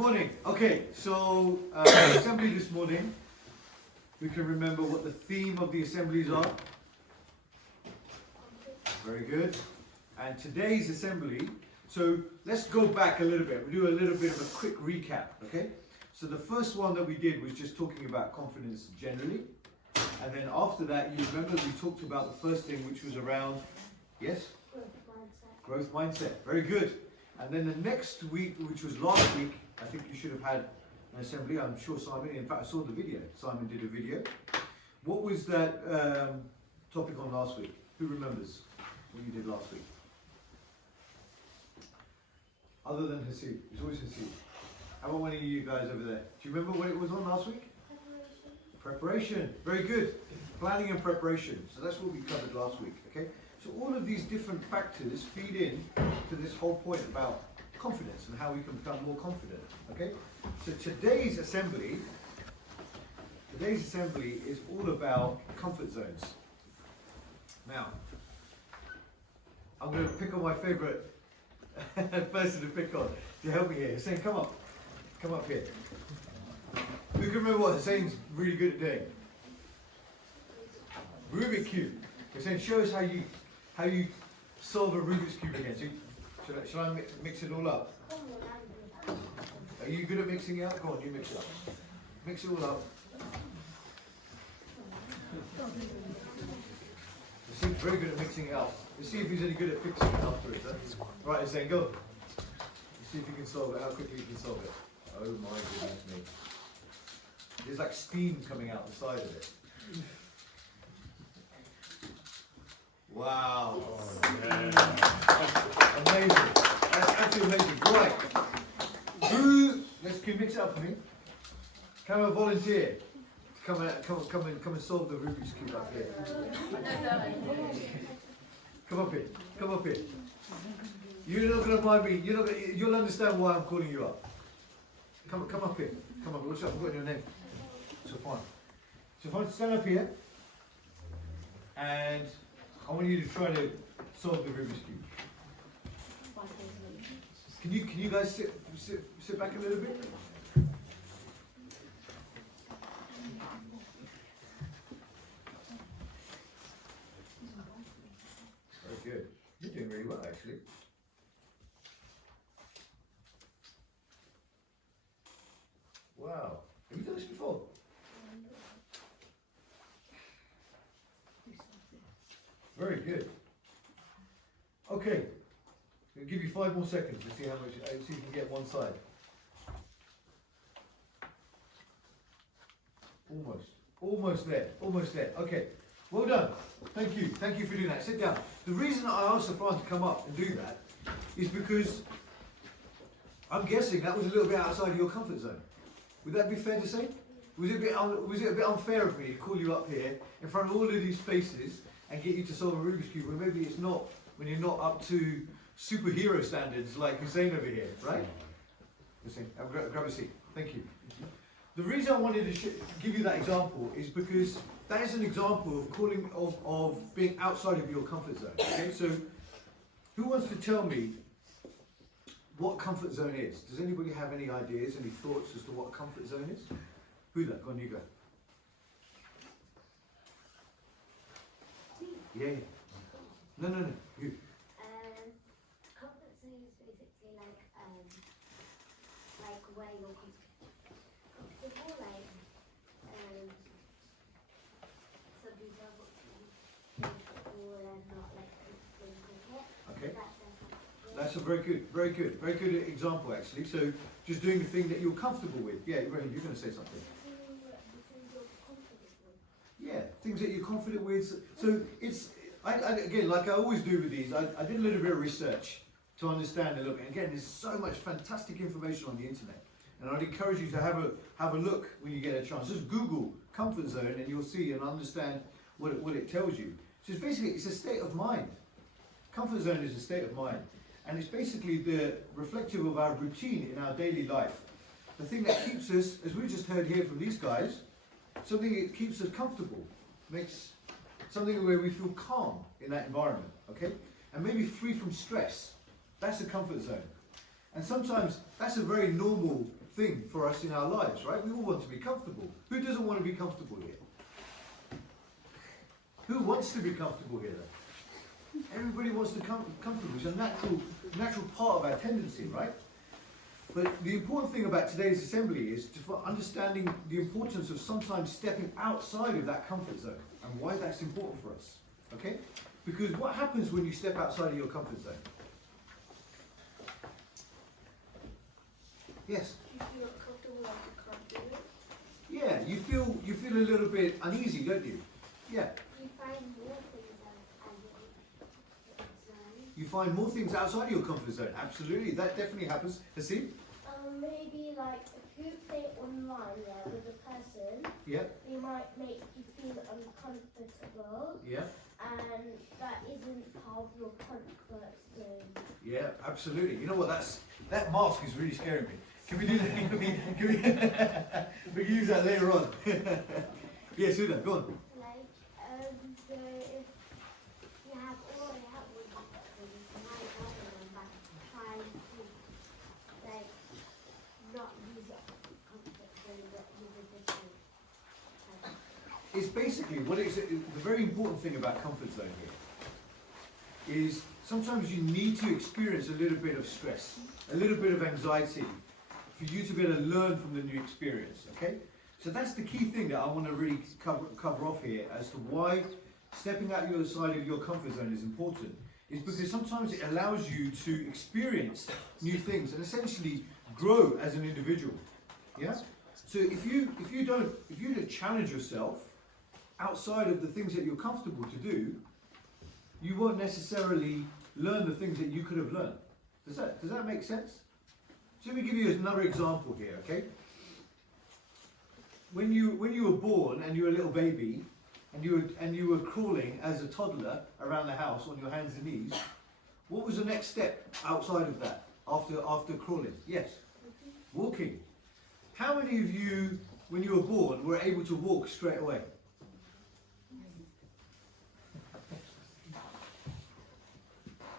morning. Okay, so assembly this morning, we can remember what the theme of the assemblies are. Very good. And today's assembly, so let's go back a little bit. We'll do a little bit of a quick recap, okay? So the first one that we did was just talking about confidence generally. And then after that, you remember we talked about the first thing, which was around, yes? Growth mindset. Very good. And then the next week, which was last week, I think you should have had an assembly. I'm sure Simon, in fact, I saw the video. Simon did a video. What was that topic on last week? Who remembers what you did last week? Other than Hasid. It's always Hasid. How about one of you guys over there? Do you remember what it was on last week? Preparation. Very good. Planning and preparation. So that's what we covered last week, okay? So all of these different factors feed in to this whole point about confidence and how we can become more confident, okay? So today's assembly is all about comfort zones. Now, I'm going to pick on my favourite person to pick on to help me here. Hussein, come up here. Who can remember what Hussein's really good at doing? Rubik's Cube. Hussein, show us how you solve a Rubik's Cube again. So shall I mix it all up? Are you good at mixing it up? Go on, you mix it up. Mix it all up. Hussein's very good at mixing it up. Let's see if he's any good at fixing it afterwards. Huh? Right, Hussein, go. Let's see if you can solve it, how quickly you can solve it. Oh my goodness me. There's like steam coming out the side of it. Wow. Oh, yeah. Amazing. That's absolutely amazing. Right. Can you mix it up for me? Can I volunteer to come and solve the Rubik's Cube up here? Come up here. You're not going to mind me. You'll understand why I'm calling you up. Come up here. Come up. What's up? I've got your name. So fine. Stand up here. And I want you to try to solve the Rubik's Cube. Can you guys sit back a little bit? Very good. You're doing really well, actually. Wow. Have you done this before? Very good. Okay. I'll give you 5 more seconds to see how much. See if you can get one side. Almost there. Okay. Well done. Thank you for doing that. Sit down. The reason I asked Safran to come up and do that is because I'm guessing that was a little bit outside of your comfort zone. Would that be fair to say? Was it a bit unfair of me to call you up here in front of all of these faces and get you to solve a Rubik's Cube when maybe it's not, when you're not up to superhero standards like Hussein over here, right? Hussein, grab a seat. Thank you. The reason I wanted to give you that example is because that is an example of being outside of your comfort zone. Okay, so who wants to tell me what comfort zone is? Does anybody have any ideas, any thoughts as to what comfort zone is? Who that? Go on, you go. Yeah. No. You. Comfort zone is basically like where you're comfortable, like some people are comfortable and not like playing cricket. Okay. That's a very good example actually. So just doing the thing that you're comfortable with. Yeah, Ibrahim, you're going to say something. Yeah, things that you're confident with. So it's, again, like I always do with these, I did a little bit of research to understand a little bit. Again, there's so much fantastic information on the internet. And I'd encourage you to have a look when you get a chance. Just Google comfort zone and you'll see and understand what it tells you. So it's basically, it's a state of mind. Comfort zone is a state of mind. And it's basically the reflective of our routine in our daily life. The thing that keeps us, as we just heard here from these guys, something that keeps us comfortable, makes something where we feel calm in that environment, okay? And maybe free from stress. That's a comfort zone. And sometimes that's a very normal thing for us in our lives, right? We all want to be comfortable. Who doesn't want to be comfortable here? Who wants to be comfortable here then? Everybody wants to be comfortable. It's a natural part of our tendency, right? But the important thing about today's assembly is for understanding the importance of sometimes stepping outside of that comfort zone and why that's important for us. Okay? Because what happens when you step outside of your comfort zone? Yes? You feel uncomfortable like you can't do it. Yeah, you feel a little bit uneasy, don't you? Yeah. You find more things outside your zone. You find more things outside of your comfort zone. Absolutely, that definitely happens. Hasim? Maybe like if you play online with a person, Yeah. they might make you feel uncomfortable, Yeah. and that isn't part of your comfort zone. Yeah, absolutely. You know what? That mask is really scaring me. Can we do that? We can use that later on. Yes, Huda, go on. Like, so if you have all the help with you, you might help them by trying to, like, not use a comfort zone, but use a different type. It's basically what it's the very important thing about comfort zone here is sometimes you need to experience a little bit of stress, a little bit of anxiety for you to be able to learn from the new experience, okay? So that's the key thing that I want to really cover off here as to why stepping out your side of your comfort zone is important. Is because sometimes it allows you to experience new things and essentially grow as an individual. Yeah? So if you don't challenge yourself outside of the things that you're comfortable to do, you won't necessarily learn the things that you could have learned. Does that make sense? So let me give you another example here, okay? When you were born and you were a little baby and you were crawling as a toddler around the house on your hands and knees, what was the next step outside of that after crawling? Yes, walking. How many of you, when you were born, were able to walk straight away?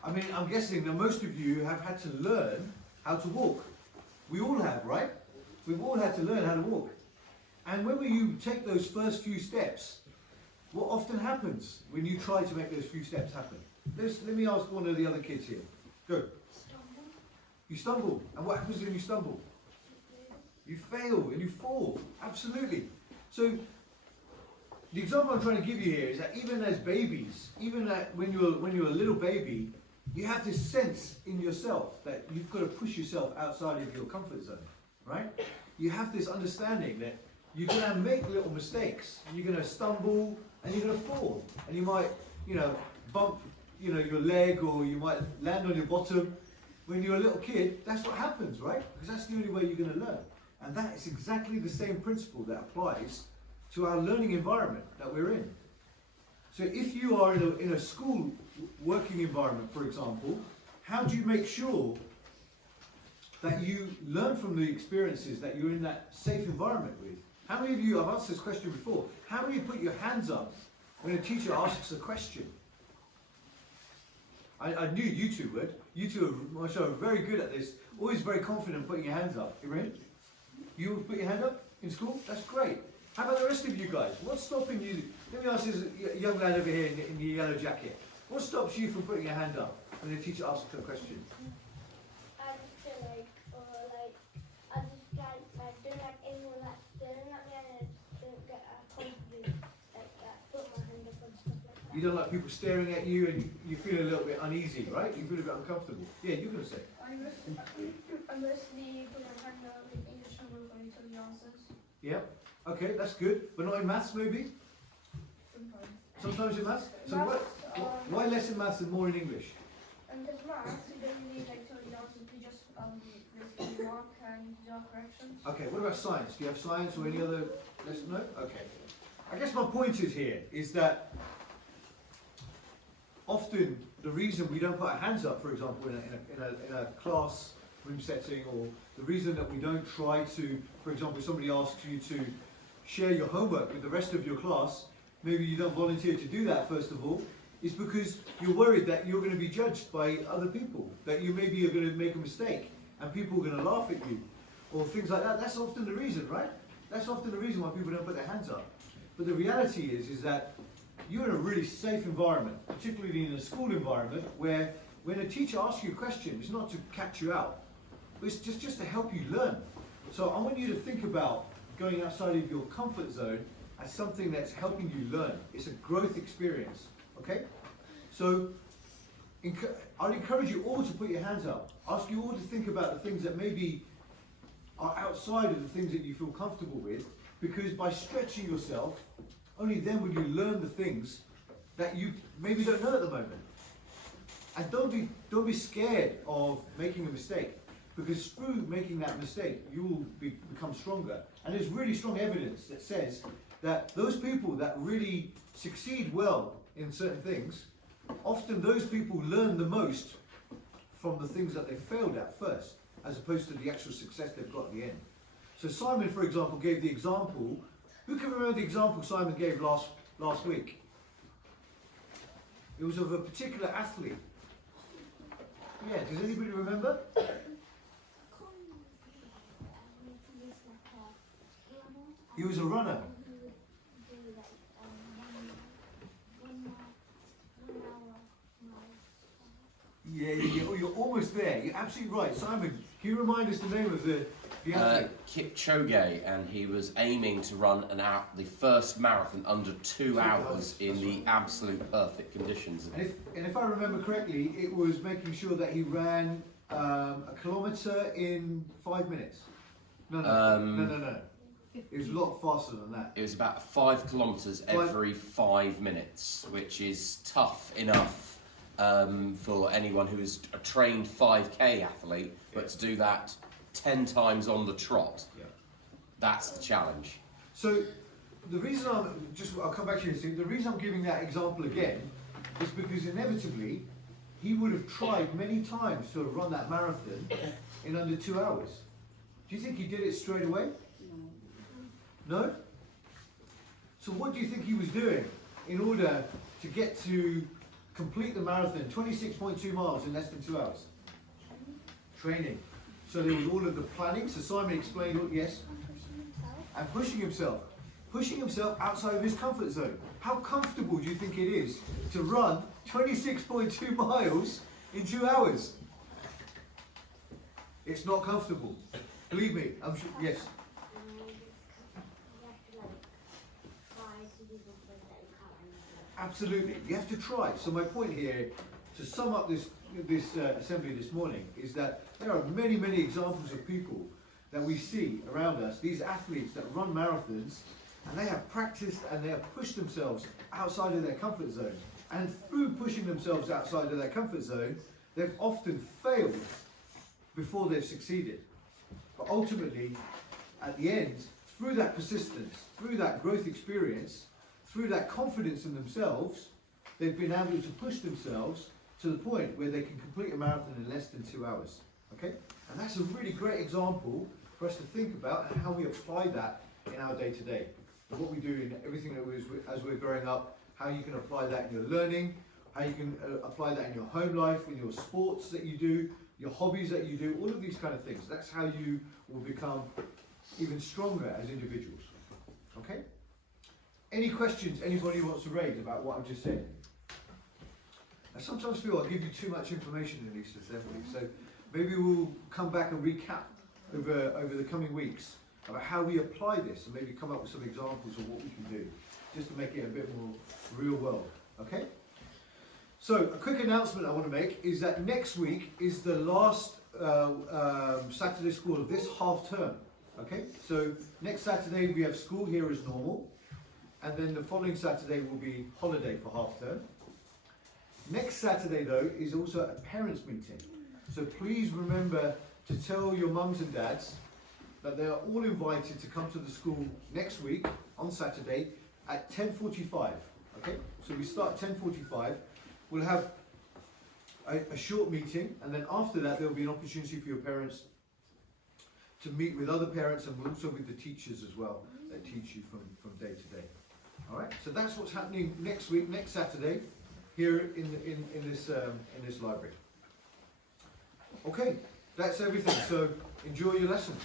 I mean, I'm guessing that most of you have had to learn how to walk. We all have, right? We've all had to learn how to walk. And when you take those first few steps, what often happens when you try to make those few steps happen? Let me ask one of the other kids here. Go. Stumble. You stumble. And what happens when you stumble? You fail and you fall. Absolutely. So, the example I'm trying to give you here is that even as babies, even when you're a little baby, you have this sense in yourself that you've got to push yourself outside of your comfort zone, right? You have this understanding that you're going to make little mistakes, you're going to stumble, and you're going to fall, and you might, bump, your leg, or you might land on your bottom. When you're a little kid, that's what happens, right? Because that's the only way you're going to learn, and that is exactly the same principle that applies to our learning environment that we're in. So if you are in a school working environment, for example, how do you make sure that you learn from the experiences that you're in that safe environment with? How many of you, I've asked this question before, how many of you put your hands up when a teacher asks a question? I knew you two would. You two are very good at this, always very confident putting your hands up. Ibrahim, you always put your hand up in school? That's great. How about the rest of you guys? What's stopping you? Let me ask this young lad over here in the yellow jacket. What stops you from putting your hand up when the teacher asks a question? I just feel like, I just don't like anyone that's staring at me, and I don't get confident put my hand up and stuff like that. You don't like people staring at you and you feel a little bit uneasy, right? You feel a bit uncomfortable. Yeah, you're going to say. I mostly put my hand up in English and when going to the answers. Yeah, okay, that's good. But not in maths, maybe? Sometimes. Sometimes in maths? So Maths, why less in maths and more in English? And because maths, you don't really tell the answers, you just basically mark and do corrections. Okay, what about science? Do you have science or any other lesson? No? Okay. I guess my point is that often the reason we don't put our hands up, for example, in a classroom setting, or the reason that we don't try to, for example, if somebody asks you to share your homework with the rest of your class, maybe you don't volunteer to do that first of all, is because you're worried that you're going to be judged by other people, that you maybe are going to make a mistake and people are going to laugh at you. or things like that. That's often the reason, right? That's often the reason why people don't put their hands up. But the reality is that you're in a really safe environment, particularly in a school environment, where when a teacher asks you a question, it's not to catch you out, but it's just to help you learn. So I want you to think about going outside of your comfort zone as something that's helping you learn. It's a growth experience, okay? So I'd encourage you all to put your hands up. Ask you all to think about the things that maybe are outside of the things that you feel comfortable with, because by stretching yourself, only then will you learn the things that you maybe don't know at the moment. And don't be scared of making a mistake, because through making that mistake, you will become stronger. And there's really strong evidence that says that those people that really succeed well in certain things, often those people learn the most from the things that they failed at first, as opposed to the actual success they've got at the end. So Simon, for example, gave the example. Who can remember the example Simon gave last week? It was of a particular athlete. Yeah, does anybody remember? He was a runner. Yeah, you're almost there. You're absolutely right. Simon, can you remind us the name of the athlete? Kipchoge, and he was aiming to run the first marathon under 2 hours in the absolute perfect conditions. And if I remember correctly, it was making sure that he ran a kilometre in 5 minutes. No. It was a lot faster than that. It was about 5 kilometres every 5 minutes, which is tough enough for anyone who is a trained 5k athlete, but to do that 10 times on the trot, that's the challenge. So the reason I'll come back to you, Steve. The reason I'm giving that example again is because inevitably he would have tried many times to have run that marathon in under 2 hours. Do you think he did it straight away? No? So what do you think he was doing in order to get to complete the marathon, 26.2 miles in less than 2 hours? Training. So there was all of the planning. So Simon explained, yes, and pushing himself outside of his comfort zone. How comfortable do you think it is to run 26.2 miles in 2 hours? It's not comfortable. Believe me, I'm sure, yes. Absolutely, you have to try. So my point here, to sum up this assembly this morning, is that there are many examples of people that we see around us, these athletes that run marathons, and they have practiced and they have pushed themselves outside of their comfort zone. And through pushing themselves outside of their comfort zone, they've often failed before they've succeeded. But ultimately, at the end, through that persistence, through that growth experience, through that confidence in themselves, they've been able to push themselves to the point where they can complete a marathon in less than 2 hours. Okay? And that's a really great example for us to think about and how we apply that in our day-to-day. What we do in everything that as we're growing up, how you can apply that in your learning, how you can apply that in your home life, in your sports that you do, your hobbies that you do, all of these kind of things. That's how you will become even stronger as individuals. Okay? Any questions anybody wants to raise about what I've just said? I sometimes feel I give you too much information in these assemblies, so maybe we'll come back and recap over the coming weeks about how we apply this and maybe come up with some examples of what we can do, just to make it a bit more real world. Okay? So a quick announcement I want to make is that next week is the last Saturday school of this half term. Okay? So next Saturday we have school here as normal, and then the following Saturday will be holiday for half term. Next Saturday though is also a parents meeting. So please remember to tell your mums and dads that they are all invited to come to the school next week on Saturday at 10:45. Okay? So we start at 10:45. We'll have a short meeting, and then after that there will be an opportunity for your parents to meet with other parents and also with the teachers as well that teach you from day to day. All right, so that's what's happening next week, next Saturday, here in this library. Okay, that's everything. So enjoy your lessons.